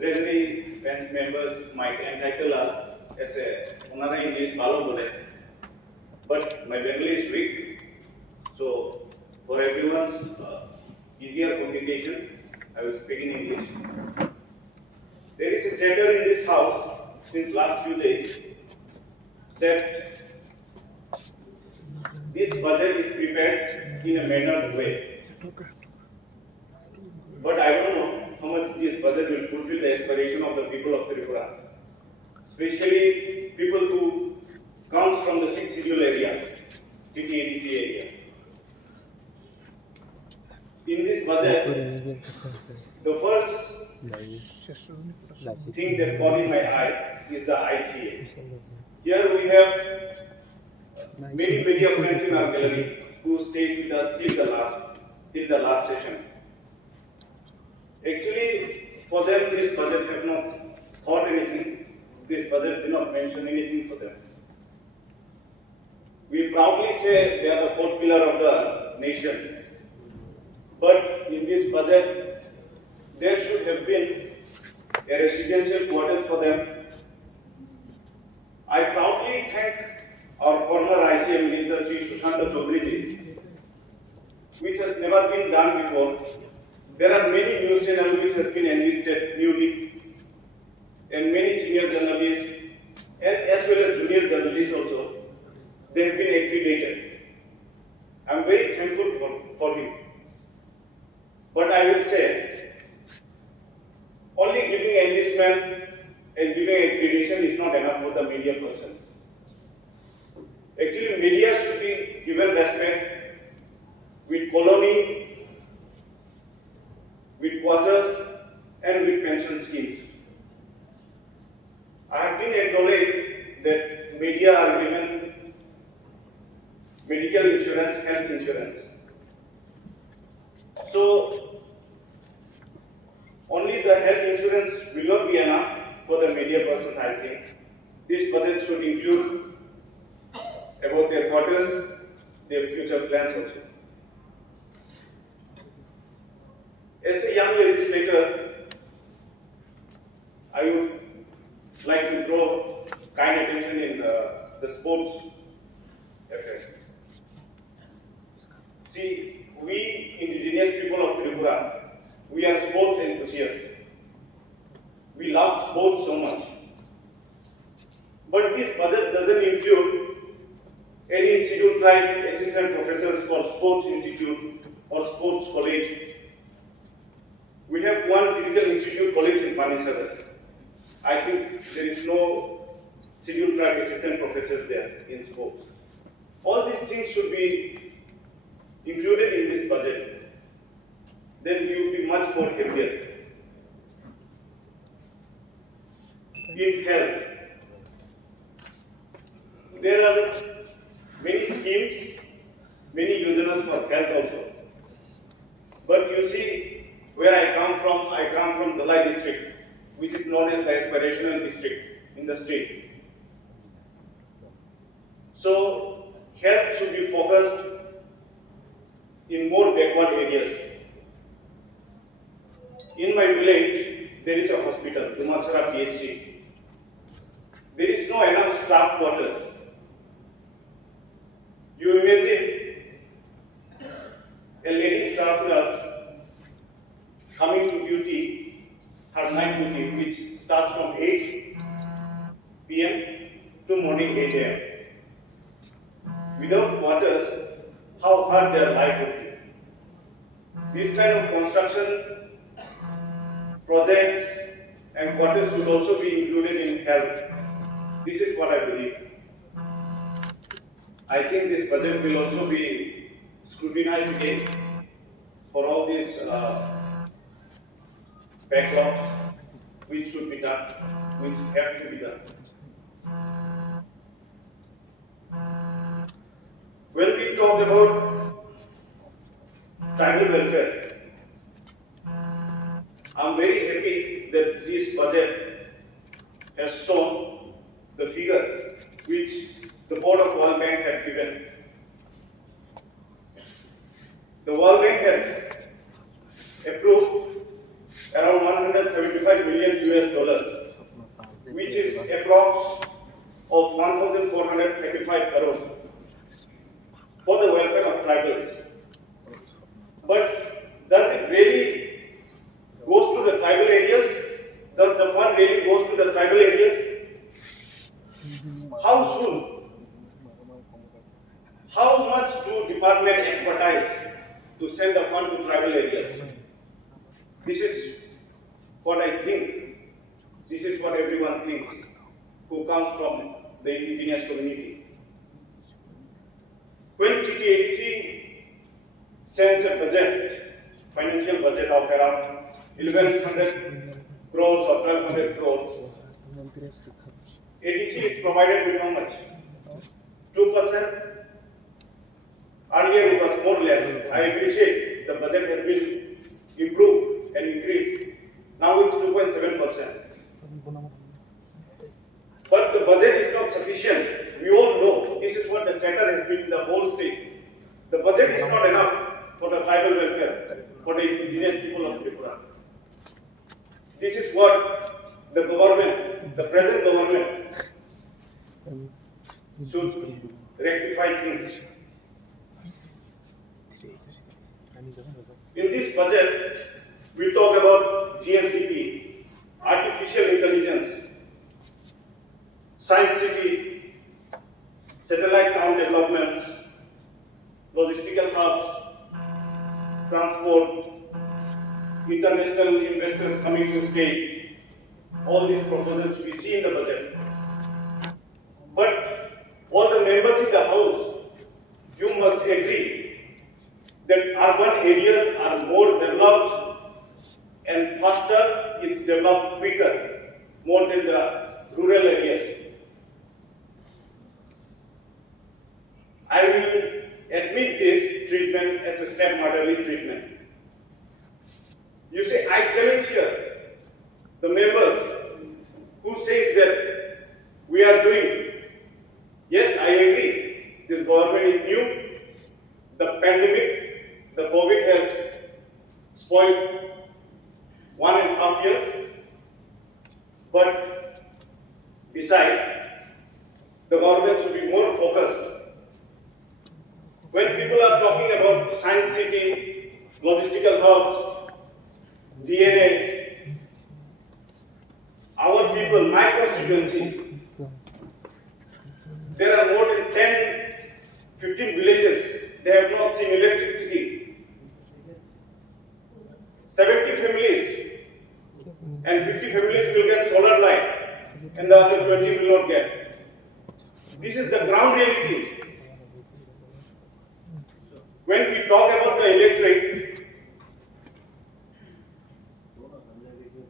Treasury bench members might entitle us as a Onara English Balo Bole, but my Bengali is weak. So, for everyone's easier communication, I will speak in English. There is a chatter in this house since last few days that this budget is prepared in a mannered way. But I don't know how much this budget will fulfill the aspiration of the people of Tripura, especially people who come from the 6th schedule area, TTADC area. In this budget, the first thing that caught in my eye is the ICA. Here we have many media friends in our gallery who stays with us till the last session. Actually, for them, this budget have not thought anything. This budget did not mention anything for them. We proudly say they are the fourth pillar of the nation. But in this budget, there should have been a residential quarters for them. I proudly thank our former ICM Minister Sri Sushanta Chaudhary, which has never been done before. There are many news channels which has been enlisted newly, and many senior journalists, and as well as junior journalists also, they have been accredited. I am very thankful for him. But I will say, only giving enlistment and giving accreditation is not enough for the media person. Actually, media should be given respect with colony, with quarters, and with pension schemes. I have been acknowledged that media are given medical insurance, health insurance. So, only the health insurance will not be enough for the media persons, I think. This budget should include about their quarters, their future plans also. As a young legislator, I would like to throw kind attention in the sports affairs. See, we indigenous people of Tripura, we are sports enthusiasts. We love sports so much. But this budget doesn't include any scheduled tribe assistant professors for sports institute or sports college. We have one physical institute college in Panisadar. I think there is no scheduled tribe assistant professors there in sports. All these things should be included in this budget. Then we will be much more happier. In health, there are many schemes, many yojanas for health also. But you see, where I come from Dalai district, which is known as the aspirational district in the state. So, health should be focused in more backward areas. In my village, there is a hospital, Dumachara PHC. There is no enough staff quarters. You imagine a lady staff nurse coming to duty, her night duty, which starts from 8 p.m. to morning 8 a.m. Without quarters, how hard their life would be. This kind of construction projects and quarters should also be included in health. This is what I believe. I think this budget will also be scrutinized again for all these backlogs which should be done, which have to be done. When we talk about tribal welfare, I'm very happy that this budget has shown the figure which the Board of World Bank had given. The World Bank had approved around 175 $25 million US, which is approx of 1,435 crores for the welfare of tribals. But does it really goes to the tribal areas? Does the fund really goes to the tribal areas? How soon? How much do department expertise to send the fund to tribal areas? This is what I think. This is what everyone thinks who comes from the indigenous community. When TTADC sends a budget, financial budget of around 1100 crores or 1200 crores, ADC is provided with how much? 2%. Earlier it was more or less. I appreciate the budget has been improved and increased. Now it's 2.7%. But the budget is not sufficient. We all know this is what the chatter has been in the whole state. The budget is not enough for the tribal welfare, for the indigenous people of Tripura. This is what the government, the present government, should rectify things. In this budget, we talk about GSDP, artificial intelligence, science city, satellite town developments, logistical hubs, transport, international investors coming to state. All these proposals we see in the budget. But all the members in the house, you must agree that urban areas are more developed and faster, it's developed quicker, more than the rural areas. I will admit this treatment as a stepmotherly treatment. You see, I challenge here the members who says that we are doing. Yes, I agree. This government is new. The pandemic, the COVID has spoiled 1.5 years. But besides, the government should be more focused. When people are talking about science city, logistical hubs, DNAs, our people, my constituency, there are more than 10, 15 villages, they have not seen electricity. 70 families and 50 families will get solar light and the other 20 will not get. This is the ground reality. When we talk about the electric,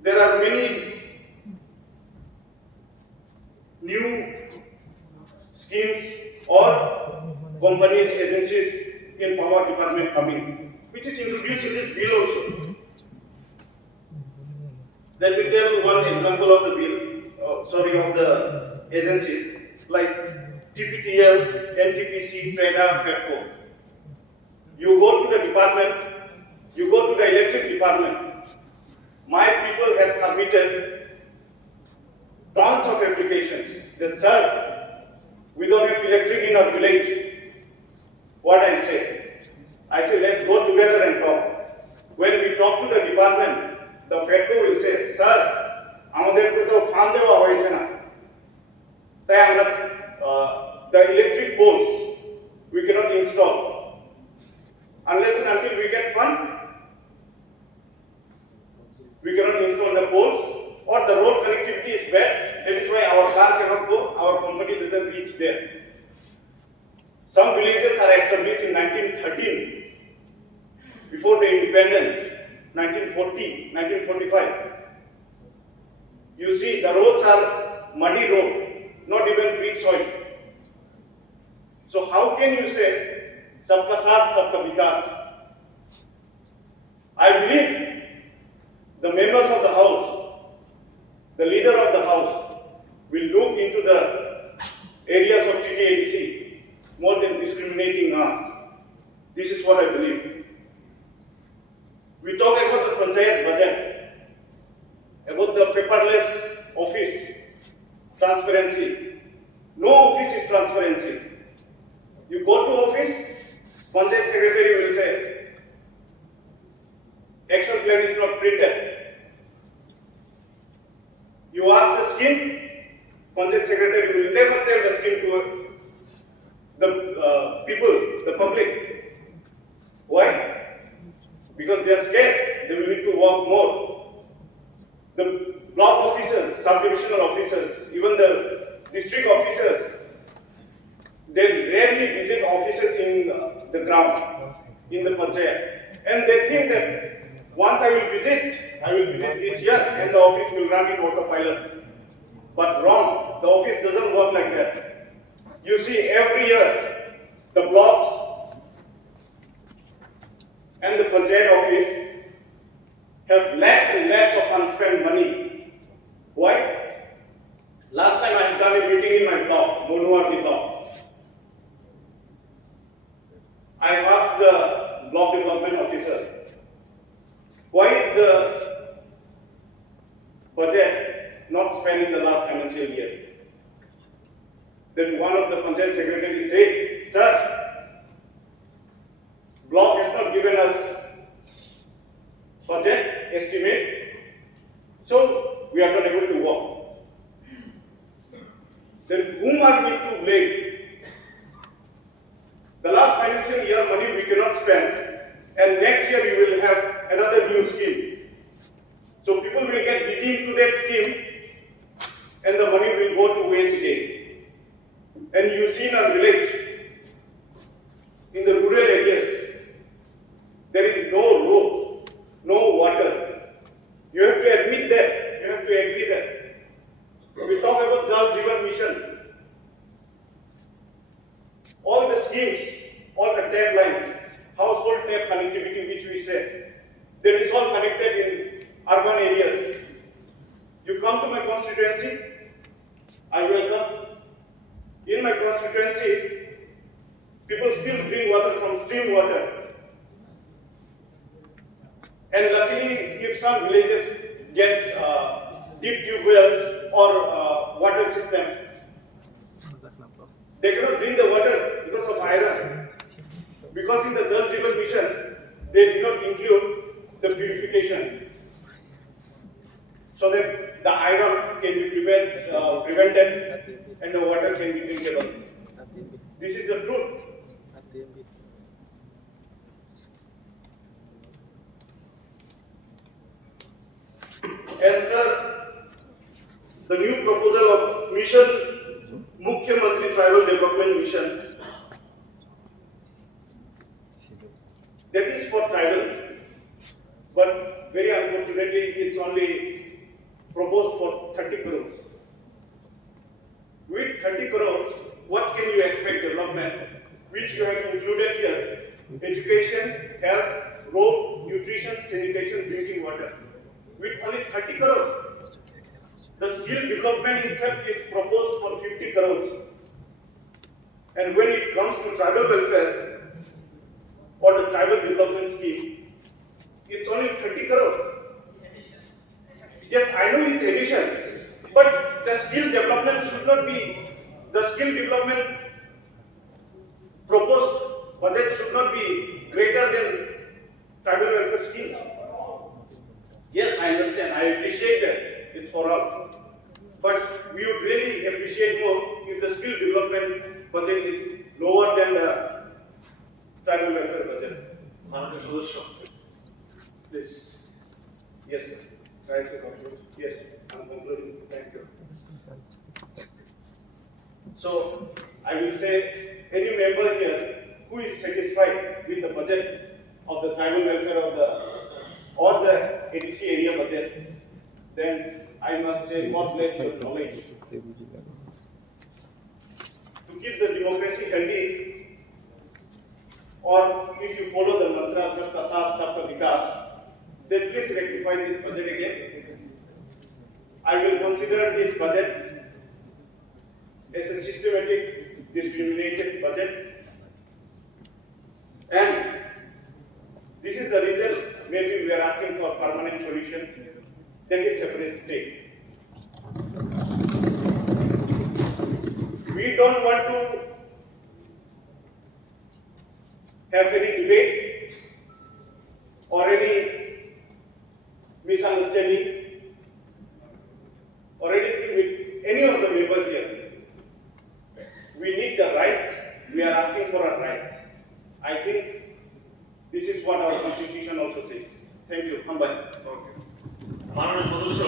there are many new schemes or companies, agencies in power department coming, which is introduced in this bill also. Let me tell one example of the bill, of the agencies like TPTL, NTPC, TREDA, FEDCO. You go to the department, you go to the electric department. My people have submitted tons of applications that, sir, we don't have electric in our village. What I say, let's go together and talk. When we talk to the department, the FEDCO will say, sir, আমাদের তো fund দেওয়া হয়েছে না, তাই আমরা the electric poles we cannot install unless and until we get fund. We cannot install the poles, or the road connectivity is bad. That is why our car cannot go, our company doesn't reach there. Some villages are established in 1913, before the independence, 1940, 1945. You see, the roads are muddy road, not even brick soil. So how can you say, sabka saath, sabka vikas? I believe the members of the house, the leader of the house, will look into the areas of TTADC more than discriminating us. This is what I believe. We talk about the panchayat budget, about the paperless office, transparency. No office is transparency. You go to office, Panchayat secretary will say, action plan is not printed. You ask the scheme, Panchayat secretary will never tell the scheme to the people, the public. Why? Because they are scared. They will need to work more. The block officers, sub-divisional officers, even the district officers, they rarely visit offices in the ground, in the Panchayat. And they think that once I will visit this year and the office will run in autopilot. But wrong, the office doesn't work like that. You see, every year, the blocks and the Panchayat office have lakhs and lakhs of unspent money. Why? Last time I have done a meeting in my block, Monuardi block. I asked the block development officer, why is the budget not spent in the last financial year? Then one of the Panchayat secretaries said, sir, block has not given us budget estimate, so we are not able to work. Then whom are we to blame? The last financial year money we cannot spend, and next year we will have another new scheme. So people will get busy into that scheme, and the money will go to waste again. And you see in our village, in the rural areas, there is no road, no water. You have to admit that. You have to agree that. We talk about Jal Jeevan Mission. All the schemes, all the tap lines, household tap connectivity which we say, that is all connected in urban areas. You come to my constituency, I welcome. In my constituency, people still drink water from stream water. And luckily, if some villages get deep tube wells or water system, they cannot drink the water because of iron. Because in the Jal Jeevan Mission, they did not include the purification, so that the iron can be prevented and the water can be drinkable. This is the truth. And sir, the new proposal of mission, Mukhyamantri Tribal Development Mission, that is for tribal, but very unfortunately it's only proposed for 30 crores. With 30 crores, what can you expect development, which you have included here? Education, health, road, nutrition, sanitation, drinking water. With only 30 crores. The skill development itself is proposed for 50 crores. And when it comes to tribal welfare or the tribal development scheme, it's only 30 crores. Yes, I know it's addition, but the skill development should not be, the skill development proposed budget should not be greater than tribal welfare schemes. Yes, I understand, I appreciate that, it's for all. But we would really appreciate more if the skill development budget is lower than the tribal welfare budget. Honorable Solution. Please. Yes, sir. Try to conclude. Yes, I'm concluding. Thank you. So, I will say, any member here who is satisfied with the budget of the tribal welfare of or the ADC area budget, then I must say, God bless your knowledge. To keep the democracy healthy, or if you follow the mantra Sabka Saath, Sabka Vikas, then please rectify this budget again. I will consider this budget as a systematic, discriminated budget. And this is the reason maybe we are asking for permanent solution. then a separate state. We don't want to have any debate or any misunderstanding or anything with any of the members here. We need the rights. We are asking for our rights. I think this is what our constitution also says. Thank you. Humble. মাননীয় সদস্য